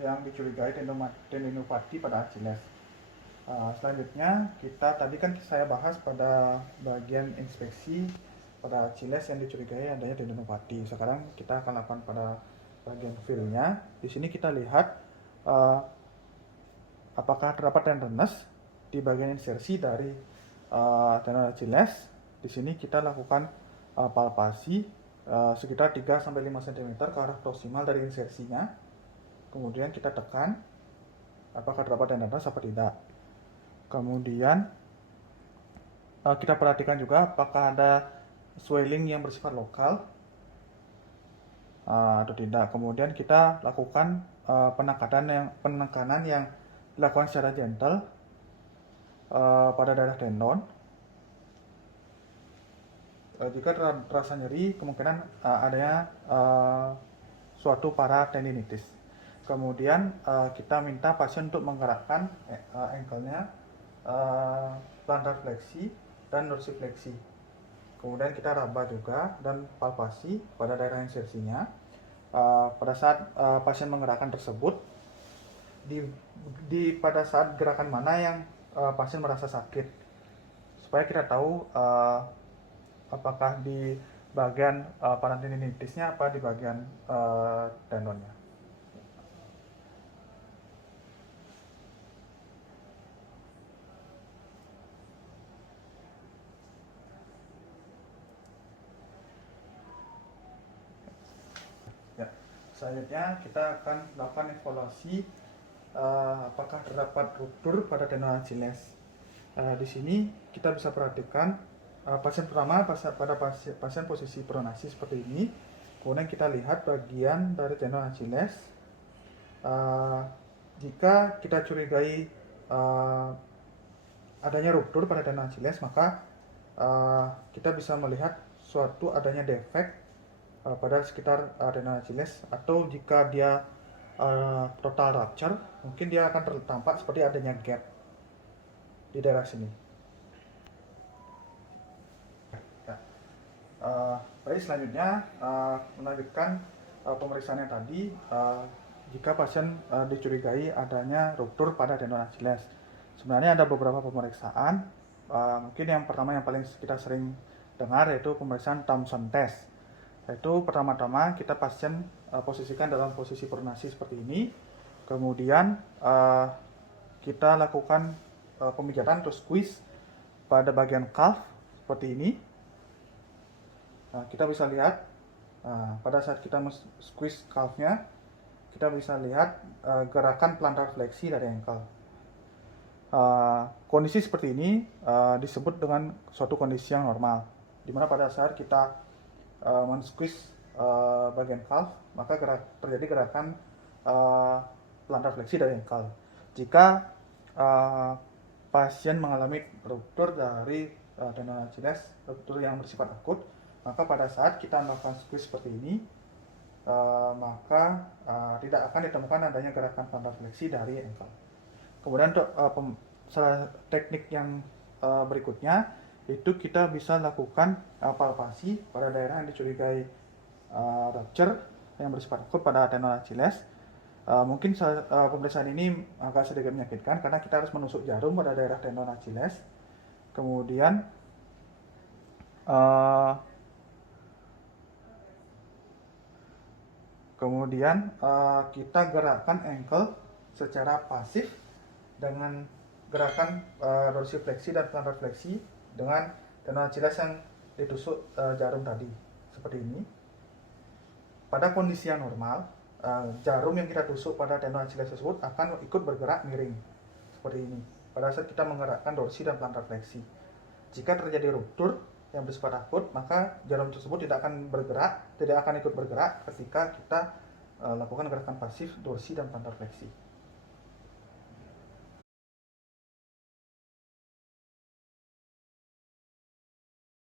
yang dicurigai tendinopati pada Achilles. Selanjutnya kita tadi kan saya bahas pada bagian inspeksi pada Achilles yang dicurigai adanya tendinopati. Sekarang kita akan lakukan pada bagian feel-nya. Di sini kita lihat apakah terdapat tenderness di bagian insersi dari tendon Achilles. Di sini kita lakukan palpasi sekitar 3-5 cm ke arah proksimal dari insersinya. Kemudian kita tekan apakah terdapat tenderness atau tidak. Kemudian kita perhatikan juga apakah ada swelling yang bersifat lokal atau tidak. Kemudian kita lakukan penekanan yang dilakukan secara gentle pada daerah tendon. Jika terasa nyeri, kemungkinan adanya suatu paratendinitis. Kemudian kita minta pasien untuk menggerakkan ankle-nya, plantar fleksi dan dorsifleksi. Kemudian kita raba juga dan palpasi pada daerah insersinya. Pada saat pasien menggerakkan tersebut, pada saat gerakan mana yang pasien merasa sakit, supaya kita tahu apakah di bagian paratendinitisnya apa di bagian tendonnya. Ya, selanjutnya kita akan lakukan evaluasi apakah terdapat ruptur pada tendon Achilles. Di sini kita bisa perhatikan pasien pertama pada pasien posisi pronasi seperti ini. Kemudian kita lihat bagian dari tendon Achilles. Jika kita curigai adanya ruptur pada tendon Achilles, maka kita bisa melihat suatu adanya defek pada sekitar tendon Achilles, atau jika dia total rupture, mungkin dia akan tampak seperti adanya gap di daerah sini. Baik, selanjutnya melanjutkan pemeriksaan yang tadi. Jika pasien dicurigai adanya ruptur pada tendon Achilles, sebenarnya ada beberapa pemeriksaan. Mungkin yang pertama yang paling kita sering dengar yaitu pemeriksaan Thompson test. Yaitu pertama-tama kita pasien posisikan dalam posisi pronasi seperti ini. Kemudian kita lakukan pemijatan atau squeeze pada bagian calf seperti ini. Kita bisa lihat pada saat kita squeeze calfnya, kita bisa lihat gerakan plantar fleksi dari ankle. Kondisi seperti ini disebut dengan suatu kondisi yang normal, di mana pada saat kita men-squeeze bagian calf, maka terjadi gerakan plantar fleksi dari ankle. Jika pasien mengalami ruptur dari tendon Achilles, ruptur yang bersifat akut, maka pada saat kita melakukan squeeze seperti ini, maka tidak akan ditemukan adanya gerakan plantar fleksi dari ankle. Kemudian untuk teknik yang berikutnya, itu kita bisa lakukan palpasi pada daerah yang dicurigai rupture yang bersifat akut pada tendon Achilles. Mungkin pemeriksaan ini agak sedikit menyakitkan karena kita harus menusuk jarum pada daerah tendon Achilles. Kemudian kita gerakkan ankle secara pasif dengan gerakan dorsifleksi dan plantar fleksi dengan tendon Achilles yang ditusuk jarum tadi seperti ini. Pada kondisi yang normal, jarum yang kita tusuk pada tendon Achilles tersebut akan ikut bergerak miring seperti ini pada saat kita menggerakkan dorsi dan plantar fleksi. Jika terjadi ruptur yang bersifat akut, maka jarum tersebut tidak akan ikut bergerak ketika kita lakukan gerakan pasif dorsi dan plantar fleksi.